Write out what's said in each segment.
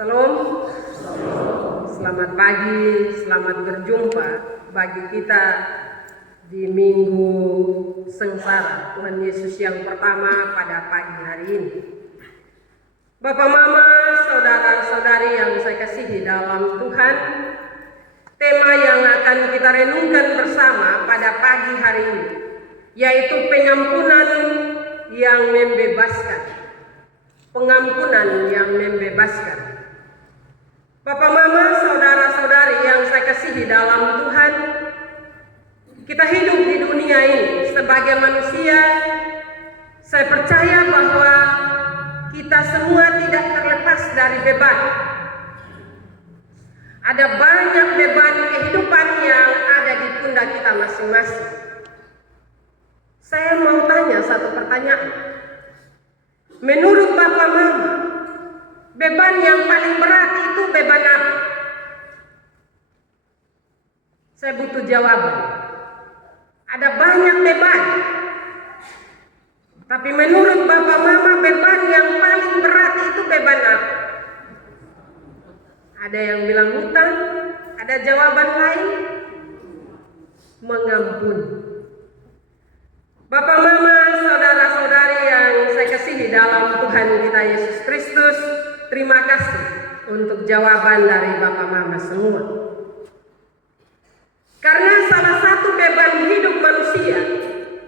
Salam, selamat pagi, selamat berjumpa bagi kita di Minggu Sengsara Tuhan Yesus yang pertama pada pagi hari ini. Bapak, Mama, saudara-saudari yang saya kasihi dalam Tuhan, tema yang akan kita renungkan bersama pada pagi hari ini yaitu pengampunan yang membebaskan. Pengampunan yang membebaskan. Bapak, Mama, saudara-saudari yang saya kasihi dalam Tuhan, kita hidup di dunia ini sebagai manusia. Saya percaya bahwa kita semua tidak terlepas dari beban. Ada banyak beban kehidupan yang ada di pundak kita masing-masing. Saya mau tanya satu pertanyaan. Menurut Bapak, Mama, beban yang paling berat itu beban apa? Saya butuh jawaban. Ada banyak beban. Tapi menurut Bapak, Mama, beban yang paling berat itu beban apa? Ada yang bilang hutang, ada jawaban lain, mengampuni. Bapak, Mama, saudara-saudari yang saya kasihi dalam Tuhan kita Yesus Kristus, terima kasih untuk jawaban dari Bapak, Mama semua. Karena salah satu beban hidup manusia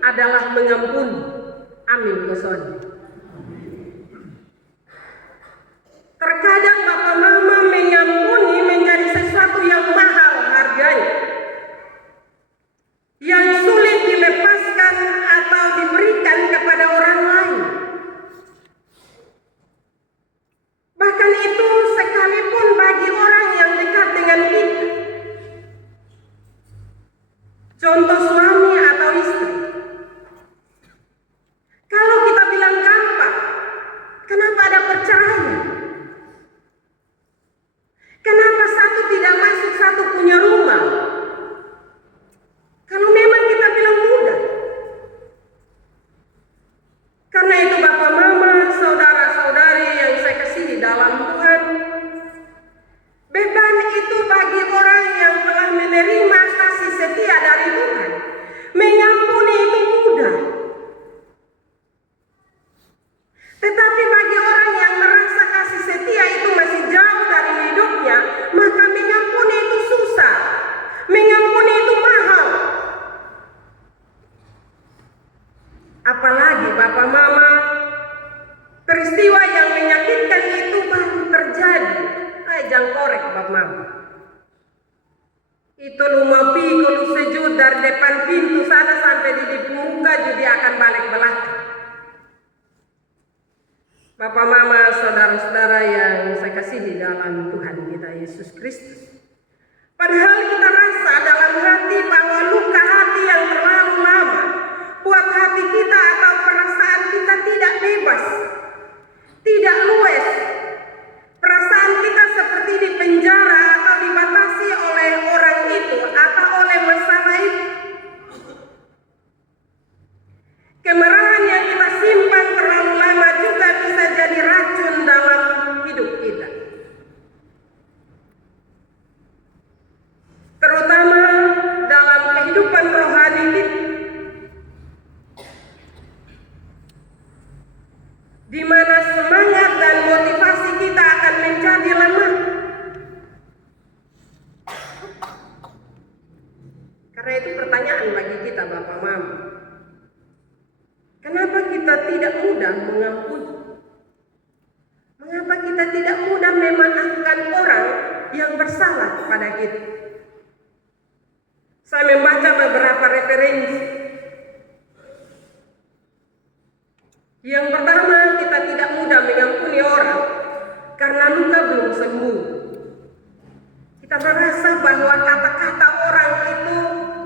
adalah mengampuni. Amin, Gosoni. Terkadang Bapak, Mama, mengampuni menjadi sesuatu yang mahal harganya, yang sulit dilepaskan atau diberikan kepada orang lain. Bahkan itu sekalipun bagi orang yang dekat dengan kita. Contoh suami atau istri. Kalau kita bilang gampang, kenapa ada perceraian? Kenapa satu tidak masuk, satu punya rumah? Kalau memang kita bilang mudah. Karena itu Bapak, Mama, saudara-saudari yang saya kasihi dalam Tuhan, beban itu bagi orang yang telah menerima kasih setia dari Tuhan. Mengampuni itu mudah. Tetapi bagi orang yang merasa kasih setia itu masih jauh dari hidupnya, maka mengampuni itu susah. Mengampuni itu mahal. Apalagi Bapak, Mama, peristiwa yang menyakitkan itu baru terjadi. Jangan korek Bapak, Mama. Itu lumapi kalau sejud dari depan pintu sana sampai di muka jadi akan balik belakang. Bapak, Mama, saudara-saudara yang saya kasihi dalam Tuhan kita Yesus Kristus. Padahal kita rasa dalam hati bahwa luka hati yang terlalu lama buat hati kita atau perasaan kita tidak bebas, tidak luwes. Perasaan kita seperti dipenjara atau dibatasi oleh orang itu atau oleh masalah itu. Kemarahan yang kita simpan terlalu lama juga bisa jadi racun dalam hidup kita. Terutama dalam kehidupan rohani kita. Di mana semangat dan motivasi kita akan menjadi lemah. Karena itu pertanyaan bagi kita, Bapak, Mama. Kenapa kita tidak mudah mengampuni? Mengapa kita tidak mudah memaafkan orang yang bersalah kepada kita? Saya membaca beberapa referensi. Yang pertama, kita tidak mudah mengampuni orang karena luka belum sembuh. Kita merasa bahwa kata-kata orang itu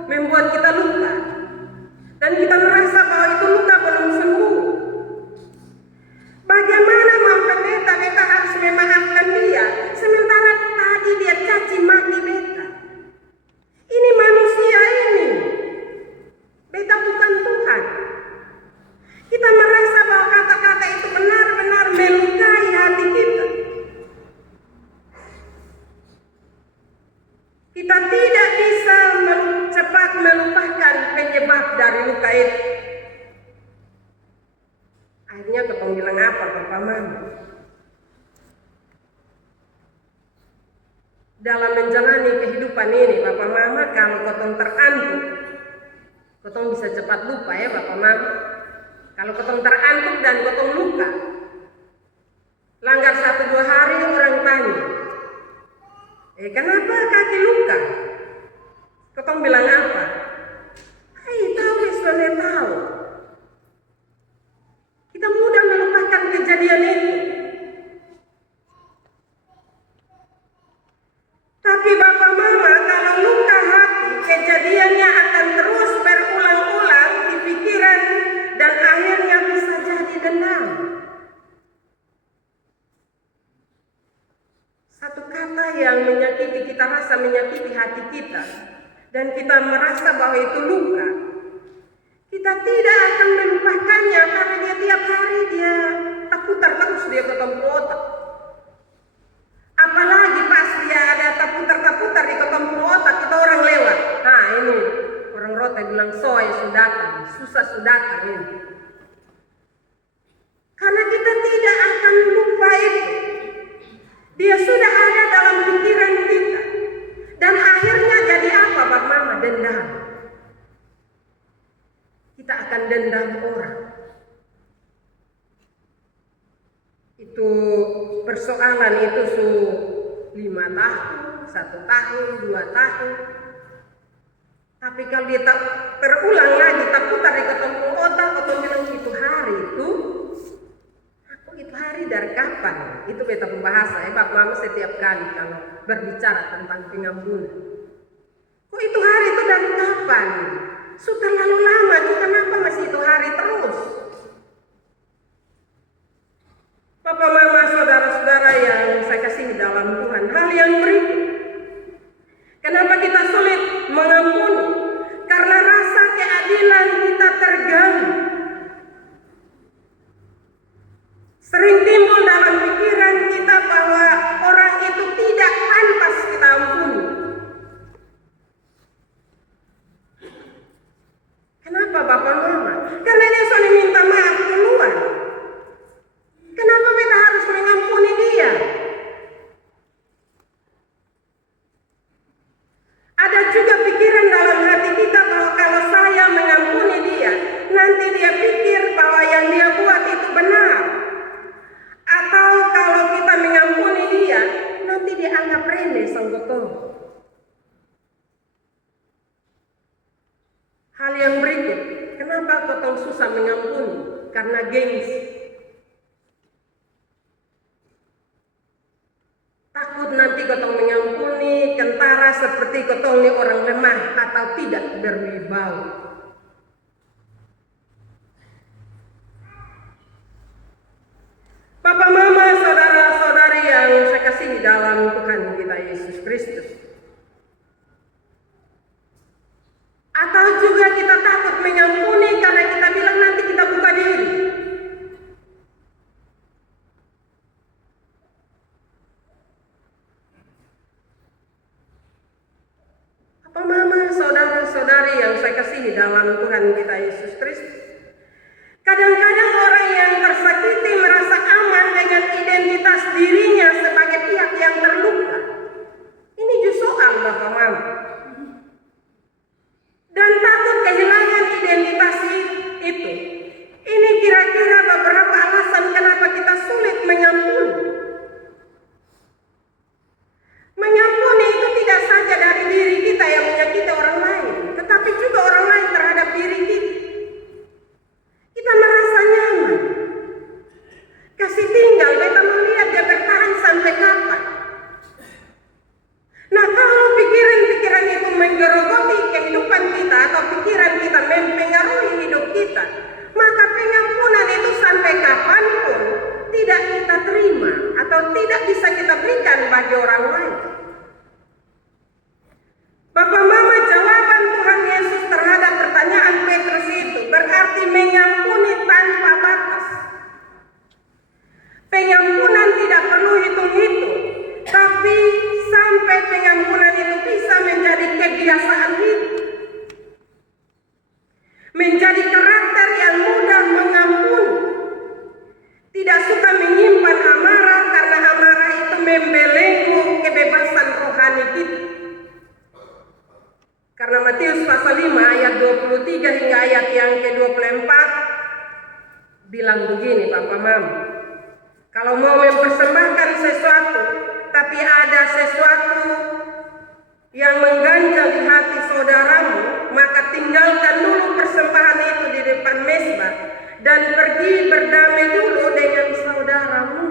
membuat kita luka. Dan kita merasa bahwa itu luka belum sembuh. Bagaimana pendeta harus memaafkan dia, sementara tadi dia caci maki beta. Ini manusia ini. Beta bukan Tuhan. Kita merasa bahwa kata-kata itu benar-benar melukai hati kita. melupakan penyebab dari luka itu. Akhirnya ketong bilang apa Papa Mama? Dalam menjalani kehidupan ini Papa Mama, kalau ketong terantuk, ketong bisa cepat lupa ya Papa Mama. Kalau ketong terantuk dan ketong luka, langgar 1-2 hari orang tanya, kenapa kaki luka? Ketong bilang apa? Tahu sudah tahu. Kita mudah melupakan kejadian itu. Tapi Bapak Mama, kalau luka hati, kejadiannya akan terus berulang-ulang di pikiran dan akhirnya bisa jadi dendam. Satu kata yang menyakiti kita, rasa menyakiti hati kita, dan kita merasa bahwa itu luka, kita tidak akan melupakannya karena dia tiap hari dia terputar terus dia ketemu otak. Apalagi pas dia ada terputar di ketemu otak, kita orang lewat. Nah ini orang Rote bilang soy sudah datang, susah sudah datang ini. Karena kita tidak akan lupa itu. Dia sudah ada dalam pikiran kita. Dan akhirnya jadi apa Pak Mama? Dendam. Kita akan dendam orang. Itu persoalan itu 5 tahun, 1 tahun, 2 tahun. Tapi kalau dia terulang lagi, terputar di ketemu otak, atau bilang itu hari itu, aku itu hari dari kapan? Itu beta pembahasa ya, Bapak Mama setiap kali kalau berbicara tentang pengampunan. Kok itu hari itu dari kapan? Sudah terlalu lama, kenapa masih itu hari terus? Bapak Mama, saudara-saudara yang saya kasih dalam Tuhan, hal yang berikut. Kenapa kita sulit mengampuni? Karena rasa keadilan kita terganggu. Sering timbul dalam pikiran kita bahwa orang itu tidak pantas kita ampuni. Kenapa Bapak Mama? Karena dia sudah minta maaf duluan. Kenapa kita harus mengampuni dia? Ada juga pikiran dalam hati kita bahwa kalau saya mengampuni dia, nanti dia pikir bahwa yang dia buat itu benar. Atau kalau kita mengampuni dia, nanti dia anggap remeh sanggoto. Hal yang berikut, kenapa kotong susah mengampuni? Karena gengsi. Takut nanti kotong mengampuni, kentara seperti kotong ini orang lemah atau tidak berwibawa. Bapak Mama, saudara-saudari yang saya kasih dalam Tuhan kita Yesus Kristus. Atau juga kita takut mengampuni karena kita bilang nanti kita buka diri. Bapak Mama, saudara-saudari yang saya kasih dalam Tuhan kita Yesus Kristus. Kadang-kadang orang yang tersakiti merasa aman dengan identitas dirinya sebagai pihak yang terluka. Ini justru soal Bapak Mama. Dan takut kehilangan identitas itu. Ini kira-kira beberapa alasan kenapa kita sulit mengampuni. Mengampuni itu tidak saja dari diri kita yang menyakiti orang lain, tetapi juga orang lain terhadap diri kita. Kita merasa nyaman. Kasih tinggal, kita melihat dia bertahan sampai kapan. Nah, kalau pikiran-pikiran itu menggerogoti kehidupan kita atau menjadi karakter yang mudah mengampuni, tidak suka menyimpan amarah karena amarah itu membelenggu kebebasan rohani kita. Karena Matius pasal 5 ayat 23 hingga ayat yang ke-24 bilang begini, Bapak Mama, kalau mau mempersembahkan sesuatu tapi ada sesuatu yang mengganjal di hati saudaramu, maka tinggalkan dulu persembahan itu di depan mezbah dan pergi berdamai dulu dengan saudaramu.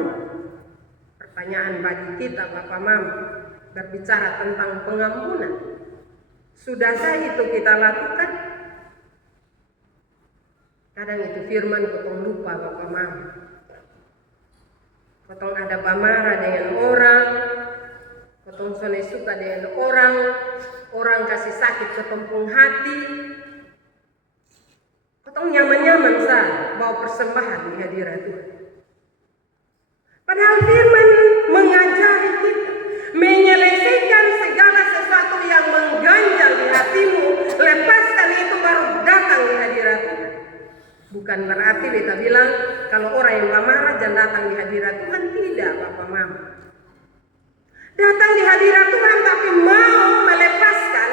Pertanyaan bagi kita, Bapak Mama, berbicara tentang pengampunan. Sudahkah itu kita lakukan? Kadang itu firman kotong lupa, Bapak Mama. Kotong ada pamarah dengan orang, kotong sone suka dengan orang kasih sakit kotong hati. Kotong nyaman-nyaman saja bawa persembahan di hadirat Tuhan. Padahal firman mengajari kita menyelesaikan segala sesuatu yang mengganjal di hatimu, lepaskan itu baru datang di hadirat Tuhan. Bukan berarti beta bilang kalau orang yang marah jangan datang di hadirat Tuhan, tidak, Bapak Mama. Datang di hadirat Tuhan tapi mau melepaskan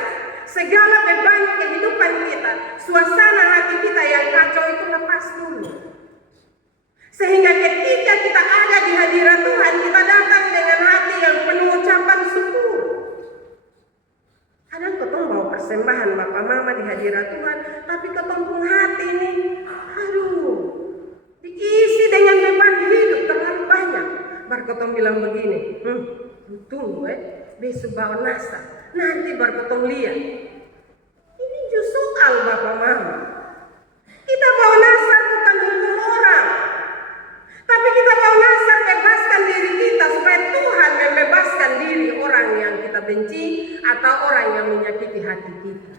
segala beban kehidupan kita, suasana hati kita yang kacau itu lepas dulu. Sehingga ketika kita ada di hadirat Tuhan, kita datang dengan hati yang penuh ucapan syukur. Kadang ketong bawa persembahan Bapak Mama di hadirat Tuhan, tapi ketong pun hati ini, diisi dengan beban hidup terlalu banyak. Baru ketong bilang begini, tunggu besok bawa nasa, nanti baru ketong lihat. Ini justru soal Bapak Mama. Kita bawa nasa bukan hukum orang, tapi kita bawa nasa bebaskan diri kita supaya Tuhan membebaskan diri orang yang kita benci atau orang yang menyakiti hati kita.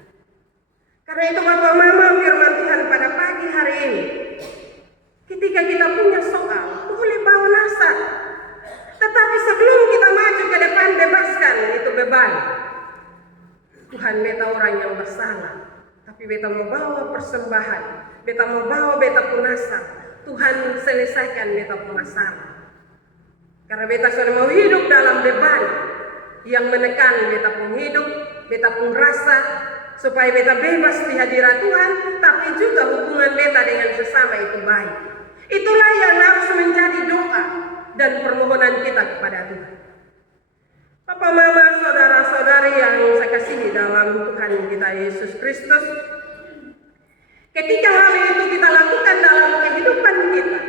Karena itu Bapak Mama, firman Tuhan pada pagi hari ini, ketika kita punya soal, boleh bawa nasa. Tetapi sebelum kita maju ke depan, bebaskan itu beban. Tuhan, beta orang yang bersalah, tapi beta mau bawa persembahan, beta mau bawa beta punasa. Tuhan selesaikan beta pun masalah. Karena beta sudah mau hidup dalam beban yang menekan beta pun hidup, beta pun rasa, supaya beta bebas di hadirat Tuhan, tapi juga hubungan beta dengan sesama itu baik. Itulah yang harus menjadi doa dan permohonan kita kepada Tuhan. Bapak Mama, saudara-saudari yang saya kasihi dalam Tuhan kita Yesus Kristus, ketika hal itu kita lakukan dalam kehidupan kita,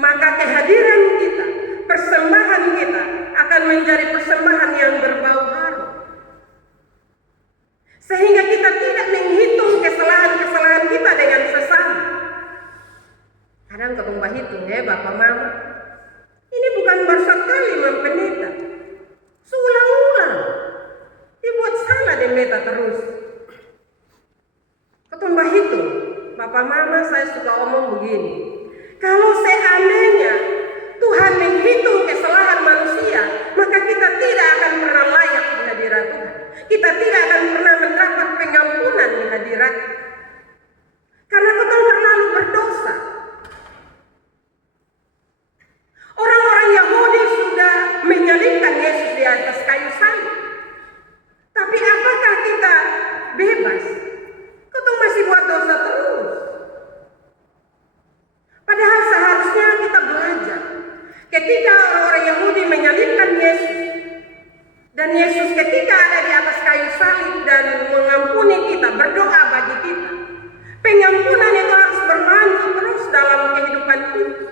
maka kehadiran kita, persembahan kita akan menjadi persembahan yang berbau harum. Sehingga kita tidak menghitung kesalahan-kesalahan kita dengan sesama. Kadang ketemu hitung Bapak Mama, ini bukan baru sekali mempendeta, seulang-ulang dibuat salah dan beta terus. Ketemu hitung, Bapak Mama, saya suka omong begini, kalau seandainya Tuhan menghitung kesalahan manusia, maka kita tidak akan pernah layak di hadirat Tuhan. Kita tidak akan pernah mendapat pengampunan di hadirat. Karena kita terlalu berdosa. Orang-orang Yahudi sudah menyalibkan Yesus di atas kayu salib. Tapi apakah kita bebas? Kita masih buat dosa terus. Padahal seharusnya kita belajar. Ketika orang-orang Yahudi menyalibkan Yesus, dan Yesus ketika ada di atas kayu salib dan mengampuni kita, berdoa bagi kita, pengampunan itu harus berlanjut terus dalam kehidupan kita.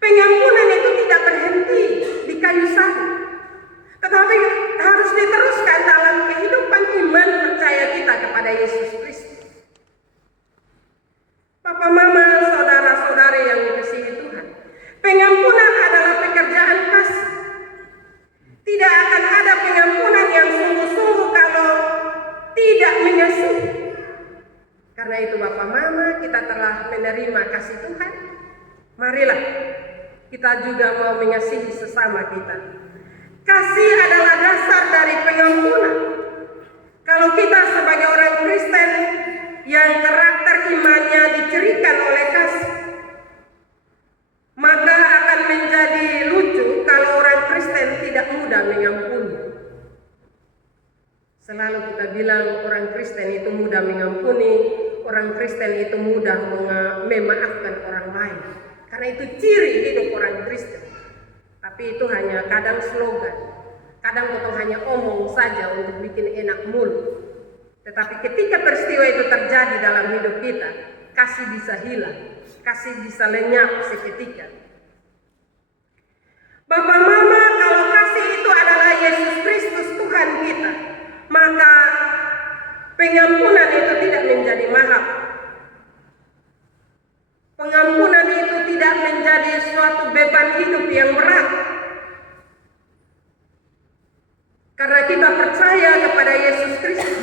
Pengampunan itu tidak berhenti di kayu salib, tetapi harus diteruskan dalam kehidupan iman percaya kita kepada Yesus Kristus. Bapak Mama, saudara-saudari yang dikasihi Tuhan, pengampunan adalah pekerjaan kasih. Tidak akan ada pengampunan yang sungguh-sungguh kalau tidak mengasihi. Karena itu Bapak Mama, kita telah menerima kasih Tuhan. Marilah kita juga mau mengasihi sesama kita. Kasih adalah dasar dari pengampunan. Kalau kita sebagai orang Kristen yang karakter dipimpinkan oleh kasih. Maka akan menjadi lucu kalau orang Kristen tidak mudah mengampuni. Selalu kita bilang orang Kristen itu mudah mengampuni, orang Kristen itu mudah memaafkan orang lain. Karena itu ciri hidup orang Kristen. Tapi itu hanya kadang slogan, kadang potong hanya omong saja untuk bikin enak mulut. Tetapi ketika peristiwa itu terjadi dalam hidup kita, kasih bisa hilang, kasih bisa lenyap seketika. Bapak Mama, kalau kasih itu adalah Yesus Kristus Tuhan kita, maka pengampunan itu tidak menjadi mahal. Pengampunan itu tidak menjadi suatu beban hidup yang berat. Karena kita percaya kepada Yesus Kristus.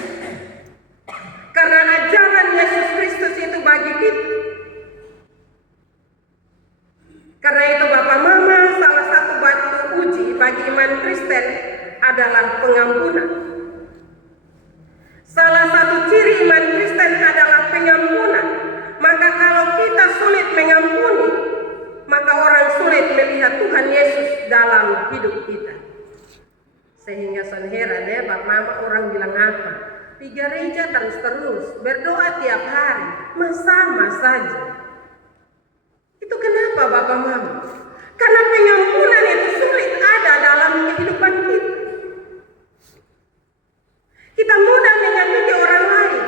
Karena ajaran Yesus Kristus itu bagi kita. Karena itu Bapak Mama, salah satu batu uji bagi iman Kristen adalah pengampunan. Salah satu ciri iman Kristen adalah pengampunan. Maka kalau kita sulit mengampuni, maka orang sulit melihat Tuhan Yesus dalam hidup kita. Sehingga son heran ya, Bapak Mama, orang bilang apa? Di gereja terus-terus, berdoa tiap hari, sama saja. Itu kenapa Bapak Mama? Karena pengampunan itu sulit ada dalam kehidupan kita. Kita mudah menyakiti orang lain,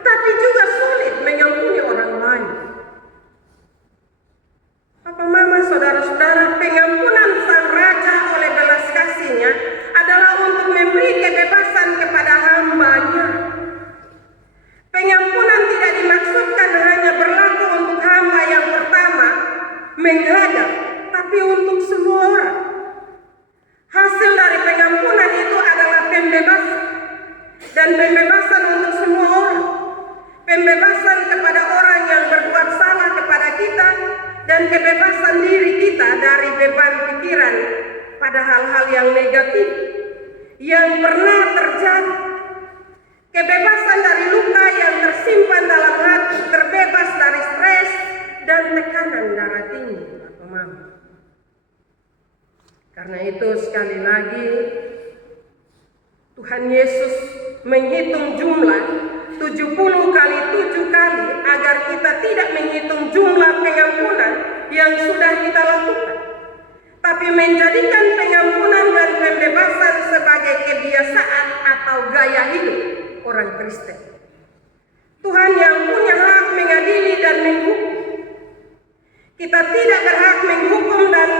tapi juga sulit mengampuni orang lain. Bapak Mama, saudara-saudara, pengampunan Sang Raja oleh belas kasih-Nya adalah untuk memberi kebebasan kepada hamba-Nya. Pengampunan tidak dimaksudkan hanya berlaku untuk hamba yang pertama menghadap, tapi untuk semua orang. Hasil dari pengampunan itu adalah pembebasan, dan pembebasan untuk semua orang. Pembebasan kepada orang yang berbuat salah kepada kita, dan kebebasan diri kita dari beban pikiran pada hal-hal yang negatif yang pernah terjadi. Kebebasan dari luka yang tersimpan dalam hati, terbebas dari stres dan tekanan darah tinggi, Bapak Mama. Karena itu sekali lagi Tuhan Yesus menghitung jumlah 70 kali 7 kali agar kita tidak menghitung jumlah pengampunan yang sudah kita lakukan, tapi menjadikan pengampunan dan pembebasan sebagai kebiasaan atau gaya hidup orang Kristen. Tuhan yang punya hak mengadili dan menghukum. Kita tidak berhak menghukum dan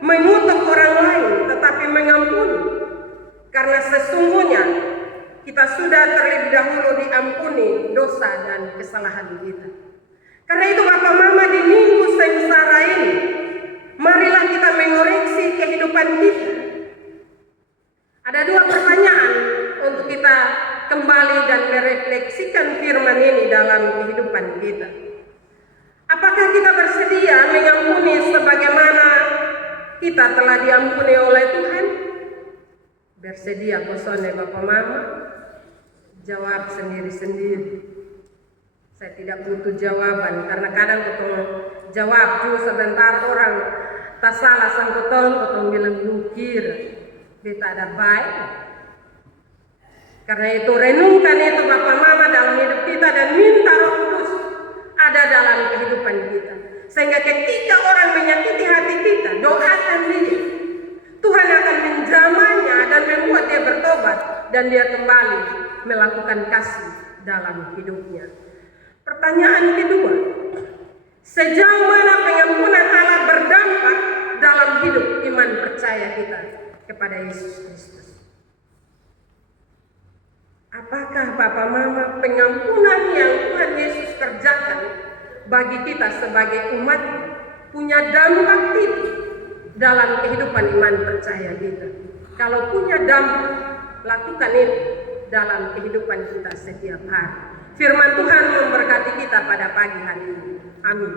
mengutuk orang lain, tetapi mengampuni. Karena sesungguhnya kita sudah terlebih dahulu diampuni dosa dan kesalahan kita. Karena itu Bapak Mama, di minggu sengsara ini, marilah kita mengoreksi kehidupan kita. Ada 2 pertanyaan untuk kita kembali dan merefleksikan firman ini dalam kehidupan kita. Apakah kita bersedia mengampuni sebagaimana kita telah diampuni oleh Tuhan? Bersedia kosone Bapak Mama? Jawab sendiri-sendiri. Saya tidak butuh jawaban, karena kadang ketemu jawab dulu sebentar orang tak salah sang ketemu bilang lukir, beta ada baik. Karena itu renungkan itu Bapak Mama dalam hidup kita dan minta Roh Kudus ada dalam kehidupan kita. Sehingga ketika orang menyakiti hati kita, doakan dia. Tuhan akan menjamahnya dan membuat dia bertobat dan dia kembali melakukan kasih dalam hidupnya. Pertanyaan kedua, sejauh mana pengampunan Allah berdampak dalam hidup iman percaya kita kepada Yesus Kristus? Apakah Bapak Mama pengampunan yang Tuhan Yesus kerjakan bagi kita sebagai umat punya dampak tidak dalam kehidupan iman percaya kita? Kalau punya dampak, lakukan ini dalam kehidupan kita setiap hari. Firman Tuhan memberkati kita pada pagi hari ini. Amin.